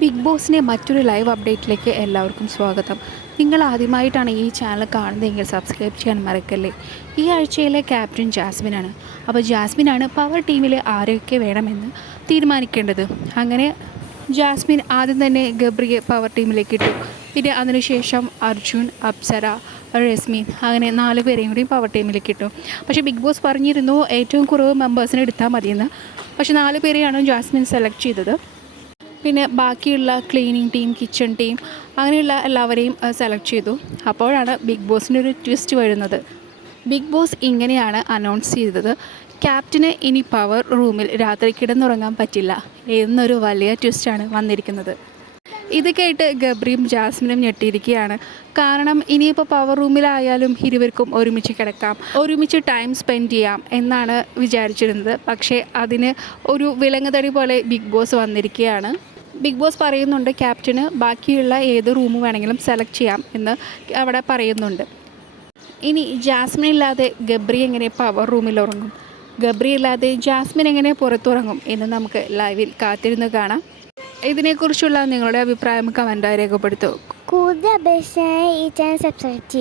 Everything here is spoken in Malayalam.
ബിഗ് ബോസിന്റെ മറ്റൊരു ലൈവ് അപ്ഡേറ്റിലേക്ക് എല്ലാവർക്കും സ്വാഗതം. നിങ്ങൾ ആദ്യമായിട്ടാണ് ഈ ചാനൽ കാണുന്നതെങ്കിൽ സബ്സ്ക്രൈബ് ചെയ്യാൻ മറക്കല്ലേ? ഈ ആഴ്ചയിലെ ക്യാപ്റ്റൻ ജാസ്മിനാണ്. അപ്പോൾ ജാസ്മിനാണ് പവർ ടീമിൽ ആരൊക്കെ വേണമെന്ന് തീരുമാനിക്കേണ്ടത്. അങ്ങനെ ജാസ്മിൻ ആദ്യം തന്നെ ഗബ്രിയെ പവർ ടീമിലേക്ക് ഇട്ടു. പിന്നെ അതിനുശേഷം അർജുൻ അപ്സര റസ്മീൻ അങ്ങനെ നാല് പേരെയും കൂടി പവർ ടീമിലേക്ക് ഇട്ടു. പക്ഷേ ബിഗ് ബോസ് പറഞ്ഞിരുന്നു ഏറ്റവും കുറവ് മെമ്പേഴ്സിനെ എടുത്താൽ മതിയെന്ന്. പക്ഷേ നാല് പേരെയാണ് ജാസ്മിൻ സെലക്ട് ചെയ്തത്? പിന്നെ ബാക്കിയുള്ള ക്ലീനിങ് ടീം കിച്ചൺ ടീം അങ്ങനെയുള്ള എല്ലാവരെയും സെലക്ട് ചെയ്തു. അപ്പോഴാണ് ബിഗ് ബോസിന്റെ ഒരു ട്വിസ്റ്റ് വരുന്നത്. ബിഗ് ബോസ് ഇങ്ങനെയാണ് അനൗൺസ് ചെയ്തത്. ക്യാപ്റ്റന് ഇനി പവർ റൂമിൽ രാത്രി കിടന്നുറങ്ങാൻ പറ്റില്ല എന്നൊരു വലിയ ട്വിസ്റ്റാണ് വന്നിരിക്കുന്നത്. ഇത് കേട്ട് ഗബ്രിയും ജാസ്മിനും ഞെട്ടിയിരിക്കുകയാണ്. കാരണം ഇനിയിപ്പോൾ പവർ റൂമിലായാലും ഇരുവർക്കും ഒരുമിച്ച് കിടക്കാം ഒരുമിച്ച് ടൈം സ്പെൻഡ് ചെയ്യാം എന്നാണ് വിചാരിച്ചിരുന്നത്. പക്ഷേ അതിന് ഒരു വിലങ്ങുതടി പോലെ ബിഗ് ബോസ് വന്നിരിക്കുകയാണ്. ബിഗ് ബോസ് പറയുന്നുണ്ട് ക്യാപ്റ്റന് ബാക്കിയുള്ള ഏത് റൂം വേണമെങ്കിലും സെലക്ട് ചെയ്യാം എന്ന് അവിടെ പറയുന്നുണ്ട്. ഇനി ജാസ്മിൻ ഇല്ലാതെ ഗബ്രി എങ്ങനെ പവർ റൂമിൽ ഉറങ്ങും? ഗബ്രി ഇല്ലാതെ ജാസ്മിൻ എങ്ങനെ പുറത്തുറങ്ങും എന്ന് നമുക്ക് ലൈവിൽ കാത്തിരുന്ന് കാണാം. ഇതിനെക്കുറിച്ചുള്ള നിങ്ങളുടെ അഭിപ്രായം കമന്റായി രേഖപ്പെടുത്തൂ. കൂടുതൽ ഈ ചാനൽ സബ്സ്ക്രൈബ്